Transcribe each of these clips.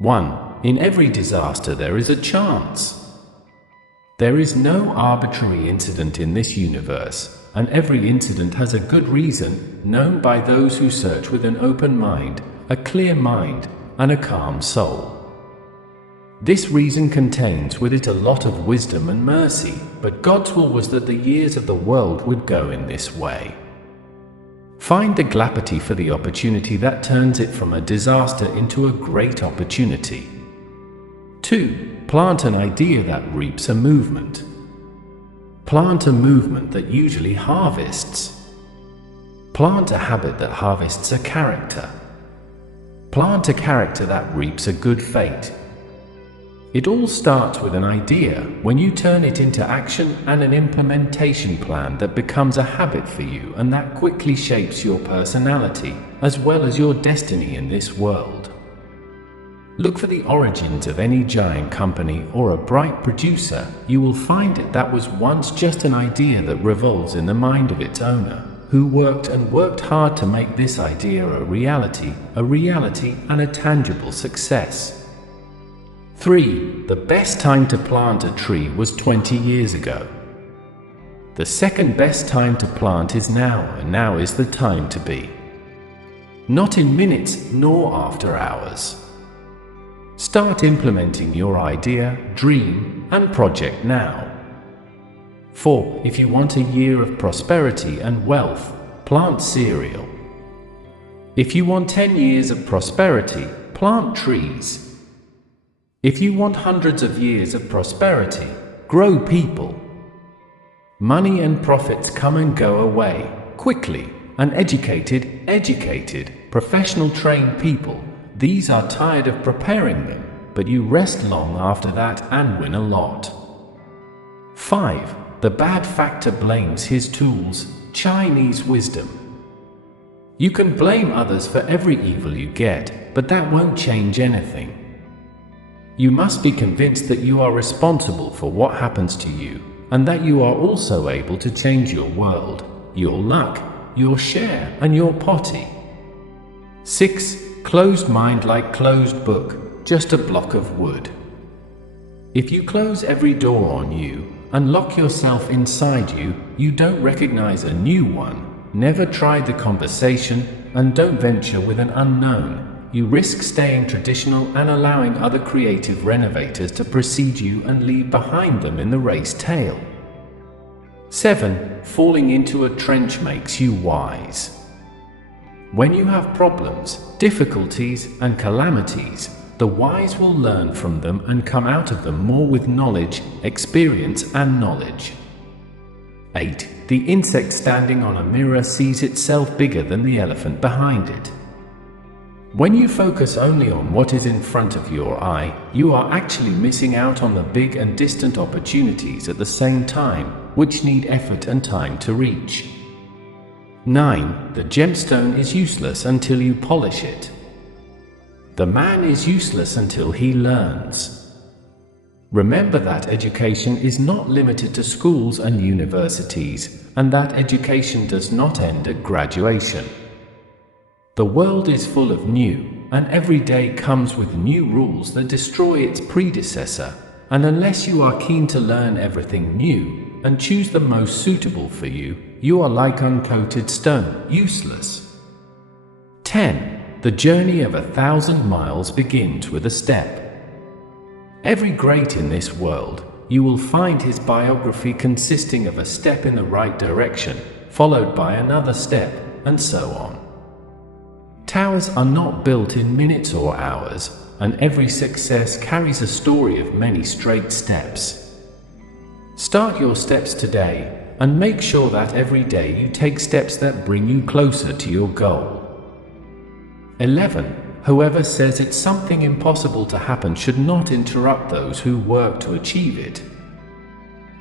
1. In every disaster there is a chance. There is no arbitrary incident in this universe, and every incident has a good reason, known by those who search with an open mind, a clear mind, and a calm soul. This reason contains with it a lot of wisdom and mercy, but God's will was that the years of the world would go in this way. Find the glapity for the opportunity that turns it from a disaster into a great opportunity. 2. Plant an idea that reaps a movement. Plant a movement that usually harvests. Plant a habit that harvests a character. Plant a character that reaps a good fate. It all starts with an idea, when you turn it into action and an implementation plan that becomes a habit for you, and that quickly shapes your personality, as well as your destiny in this world. Look for the origins of any giant company or a bright producer. You will find it that was once just an idea that revolves in the mind of its owner, who worked and worked hard to make this idea a reality and a tangible success. 3. The best time to plant a tree was 20 years ago. The second best time to plant is now, and now is the time to be. Not in minutes nor after hours. Start implementing your idea, dream, and project now. 4. If you want a year of prosperity and wealth, plant cereal. If you want 10 years of prosperity, plant trees. If you want hundreds of years of prosperity, grow people. Money and profits come and go away, quickly, and educated, professional trained people, these are tired of preparing them, but you rest long after that and win a lot. 5. The bad factor blames his tools, Chinese wisdom. You can blame others for every evil you get, but that won't change anything. You must be convinced that you are responsible for what happens to you, and that you are also able to change your world, your luck, your share, and your potty. 6. Closed mind like closed book, just a block of wood. If you close every door on you, and lock yourself inside you, you don't recognize a new one, never try the conversation, and don't venture with an unknown. You risk staying traditional and allowing other creative renovators to precede you and leave behind them in the race tail. 7. Falling into a trench makes you wise. When you have problems, difficulties, and calamities, the wise will learn from them and come out of them more with knowledge, experience, and knowledge. 8. The insect standing on a mirror sees itself bigger than the elephant behind it. When you focus only on what is in front of your eye, you are actually missing out on the big and distant opportunities at the same time, which need effort and time to reach. 9. The gemstone is useless until you polish it. The man is useless until he learns. Remember that education is not limited to schools and universities, and that education does not end at graduation. The world is full of new, and every day comes with new rules that destroy its predecessor, and unless you are keen to learn everything new, and choose the most suitable for you, you are like uncoated stone, useless. 10. The journey of 1,000 miles begins with a step. Every great in this world, you will find his biography consisting of a step in the right direction, followed by another step, and so on. Towers are not built in minutes or hours, and every success carries a story of many straight steps. Start your steps today, and make sure that every day you take steps that bring you closer to your goal. 11. Whoever says it's something impossible to happen should not interrupt those who work to achieve it.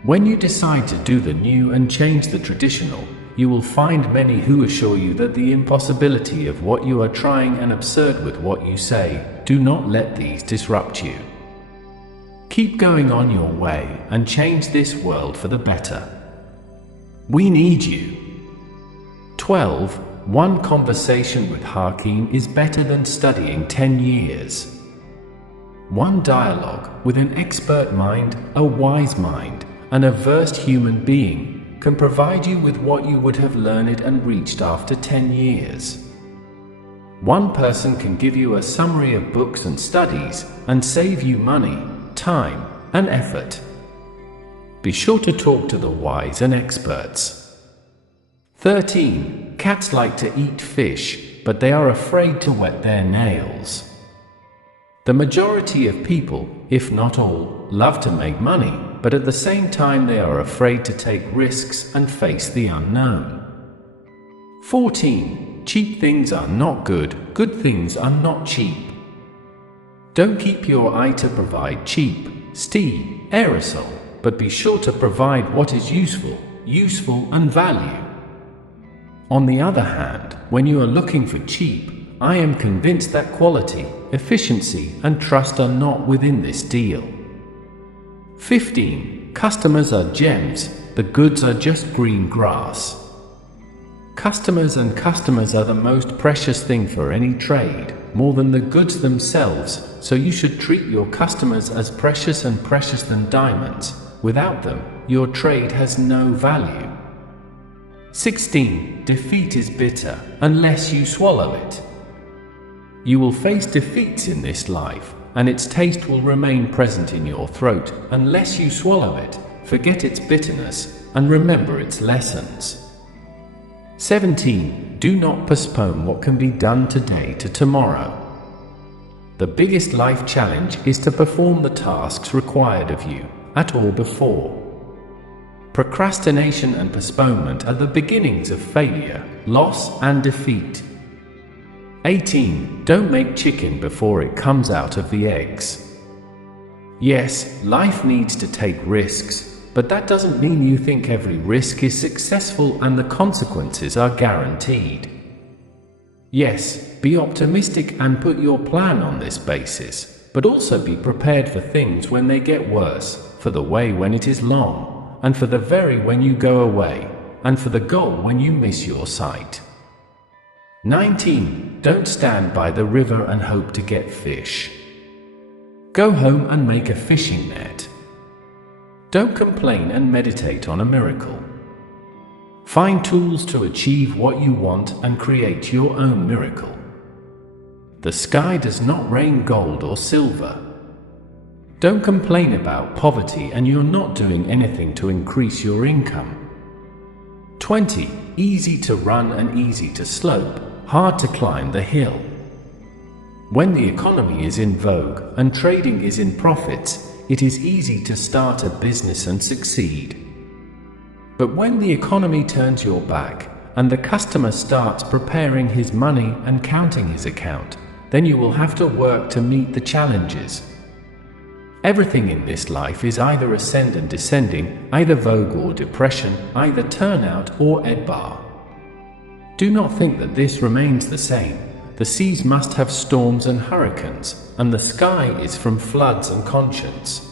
When you decide to do the new and change the traditional, you will find many who assure you that the impossibility of what you are trying and absurd with what you say. Do not let these disrupt you. Keep going on your way and change this world for the better. We need you. 12. One conversation with Hakim is better than studying 10 years. One dialogue with an expert mind, a wise mind, and a versed human being can provide you with what you would have learned and reached after 10 years. One person can give you a summary of books and studies and save you money, time, and effort. Be sure to talk to the wise and experts. 13. Cats like to eat fish, but they are afraid to wet their nails. The majority of people, if not all, love to make money, but at the same time they are afraid to take risks and face the unknown. 14. Cheap things are not good, good things are not cheap. Don't keep your eye to provide cheap, aerosol, but be sure to provide what is useful and value. On the other hand, when you are looking for cheap, I am convinced that quality, efficiency, and trust are not within this deal. 15. Customers are gems, the goods are just green grass. Customers are the most precious thing for any trade, more than the goods themselves, so you should treat your customers as precious than diamonds. Without them, your trade has no value. 16. Defeat is bitter, unless you swallow it. You will face defeats in this life, and its taste will remain present in your throat unless you swallow it, forget its bitterness, and remember its lessons. 17. Do not postpone what can be done today to tomorrow. The biggest life challenge is to perform the tasks required of you, at or before. Procrastination and postponement are the beginnings of failure, loss, and defeat. 18. Don't make chicken before it comes out of the eggs. Yes, life needs to take risks, but that doesn't mean you think every risk is successful and the consequences are guaranteed. Yes, be optimistic and put your plan on this basis, but also be prepared for things when they get worse, for the way when it is long, and for the very when you go away, and for the goal when you miss your sight. 19. Don't stand by the river and hope to get fish. Go home and make a fishing net. Don't complain and meditate on a miracle. Find tools to achieve what you want and create your own miracle. The sky does not rain gold or silver. Don't complain about poverty and you're not doing anything to increase your income. 20. Easy to run and easy to slope, hard to climb the hill. When the economy is in vogue and trading is in profits, it is easy to start a business and succeed. But when the economy turns your back and the customer starts preparing his money and counting his account, then you will have to work to meet the challenges. Everything in this life is either ascend and descending, either vogue or depression, either turnout or ebb bar. Do not think that this remains the same. The seas must have storms and hurricanes, and the sky is from floods and conscience.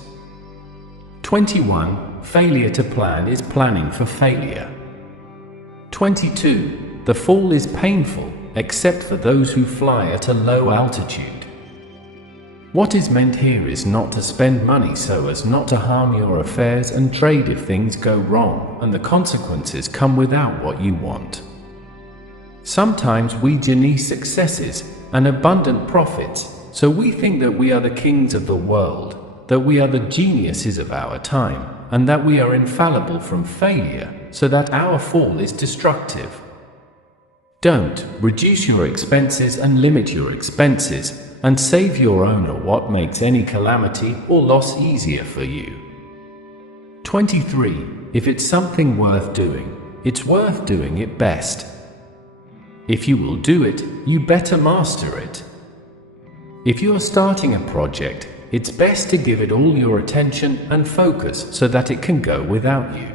21. Failure to plan is planning for failure. 22. The fall is painful, except for those who fly at a low altitude. What is meant here is not to spend money so as not to harm your affairs and trade if things go wrong and the consequences come without what you want. Sometimes we genieuse successes and abundant profits, so we think that we are the kings of the world, that we are the geniuses of our time, and that we are infallible from failure, so that our fall is destructive. Don't reduce your expenses and limit your expenses, and save your owner what makes any calamity or loss easier for you. 23. If it's something worth doing, it's worth doing it best. If you will do it, you better master it. If you are starting a project, it's best to give it all your attention and focus so that it can go without you.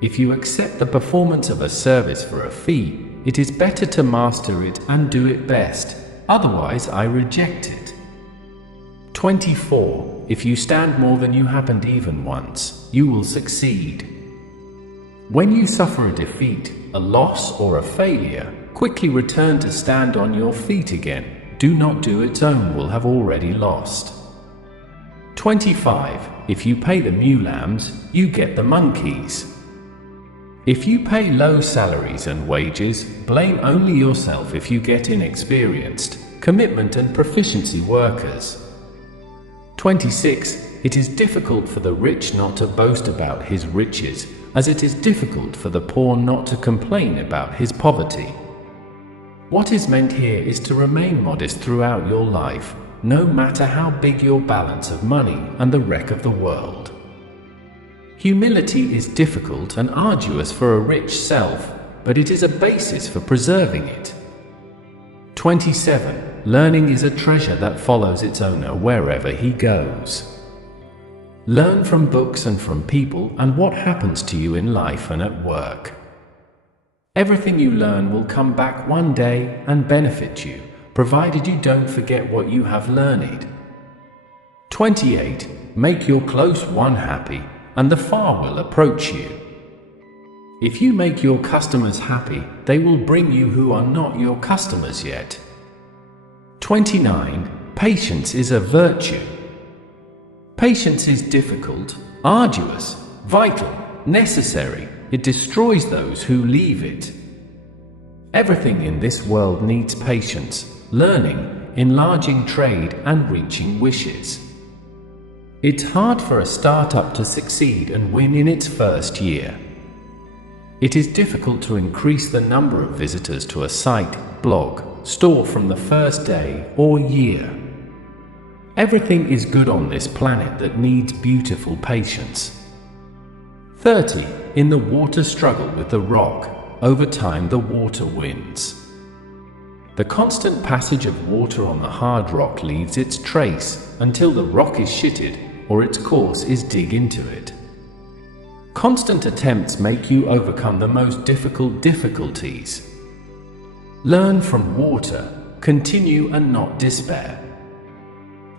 If you accept the performance of a service for a fee, it is better to master it and do it best, otherwise I reject it. 24. If you stand more than you happened even once, you will succeed. When you suffer a defeat, a loss or a failure, quickly return to stand on your feet again. do not do its own will have already lost. 25. If you pay the ewe lambs, you get the monkeys. If you pay low salaries and wages, blame only yourself if you get inexperienced, commitment and proficiency workers. 26. It is difficult for the rich not to boast about his riches, as it is difficult for the poor not to complain about his poverty. What is meant here is to remain modest throughout your life, no matter how big your balance of money and the wreck of the world. Humility is difficult and arduous for a rich self, but it is a basis for preserving it. 27. Learning is a treasure that follows its owner wherever he goes. Learn from books and from people and what happens to you in life and at work. Everything you learn will come back one day and benefit you, provided you don't forget what you have learned. 28. Make your close one happy, and the far will approach you. If you make your customers happy, they will bring you who are not your customers yet. 29. Patience is a virtue. Patience is difficult, arduous, vital, necessary. It destroys those who leave it. Everything in this world needs patience, learning, enlarging trade, and reaching wishes. It's hard for a startup to succeed and win in its first year. It is difficult to increase the number of visitors to a site, blog, store from the first day or year. Everything is good on this planet that needs beautiful patience. 30. In the water struggle with the rock, over time the water wins. The constant passage of water on the hard rock leaves its trace until the rock is shitted or its course is dig into it. Constant attempts make you overcome the most difficult difficulties. Learn from water, continue and not despair.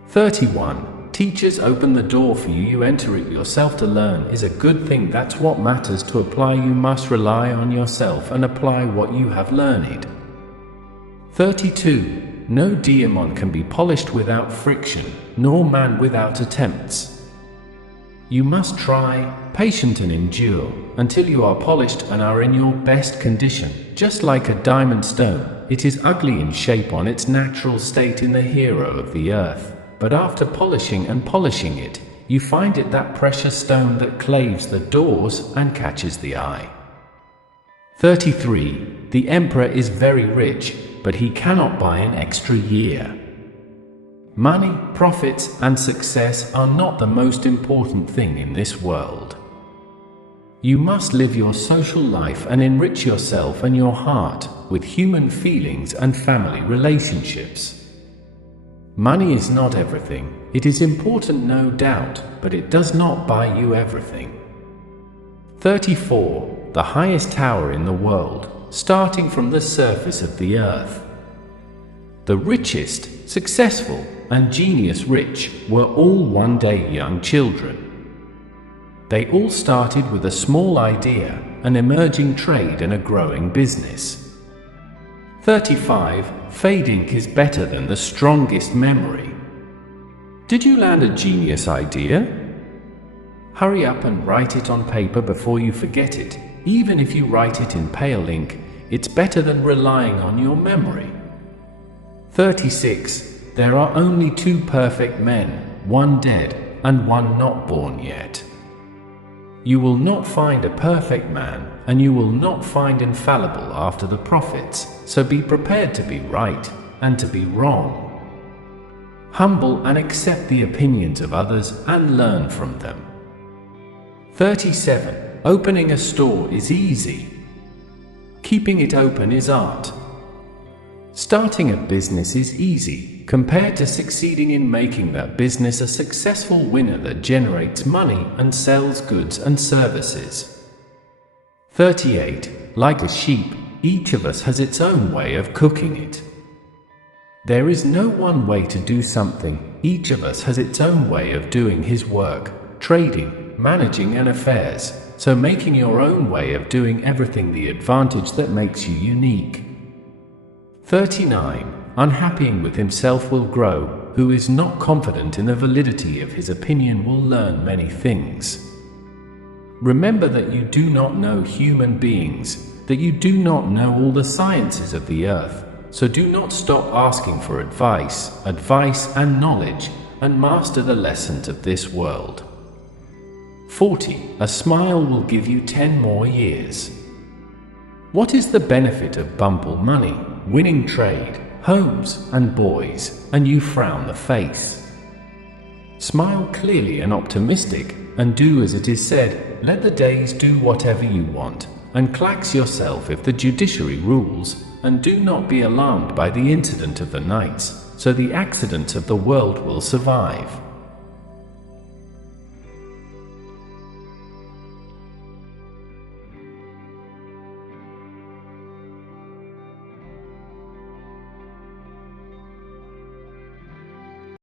31. Teachers open the door for you, you enter it yourself. To learn is a good thing, that's what matters. To apply you must rely on yourself and apply what you have learned. 32. No diamond can be polished without friction, nor man without attempts. You must try, patient and endure, until you are polished and are in your best condition. Just like a diamond stone, it is ugly in shape on its natural state in the hero of the earth. But after polishing it, you find it that precious stone that claves the doors and catches the eye. 33. The emperor is very rich, but he cannot buy an extra year. Money, profits, and success are not the most important thing in this world. You must live your social life and enrich yourself and your heart with human feelings and family relationships. Money is not everything. It is important, no doubt, but it does not buy you everything. 34. The highest tower in the world, starting from the surface of the earth. The richest, successful, and genius rich were all one day young children. They all started with a small idea, an emerging trade and a growing business. 35. Fade ink is better than the strongest memory. Did you land a genius idea? Hurry up and write it on paper before you forget it. Even if you write it in pale ink, it's better than relying on your memory. 36. There are only two perfect men, one dead and one not born yet. You will not find a perfect man, and you will not find infallible after the prophets, so be prepared to be right and to be wrong. Humble and accept the opinions of others and learn from them. 37. Opening a store is easy. Keeping it open is art. Starting a business is easy, compared to succeeding in making that business a successful winner that generates money and sells goods and services. 38. Like a sheep, each of us has its own way of cooking it. There is no one way to do something, each of us has its own way of doing his work, trading, managing and affairs, so making your own way of doing everything the advantage that makes you unique. 39. unhappy with himself will grow. Who is not confident in the validity of his opinion will learn many things. Remember that you do not know human beings, that you do not know all the sciences of the earth, so do not stop asking for advice and knowledge, and master the lessons of this world. 40. A smile will give you 10 more years. What is the benefit of bumble money, winning trade, homes, and boys, and you frown the face? Smile clearly and optimistic, and do as it is said. Let the days do whatever you want, and clax yourself if the judiciary rules, and do not be alarmed by the incident of the nights, so the accidents of the world will survive.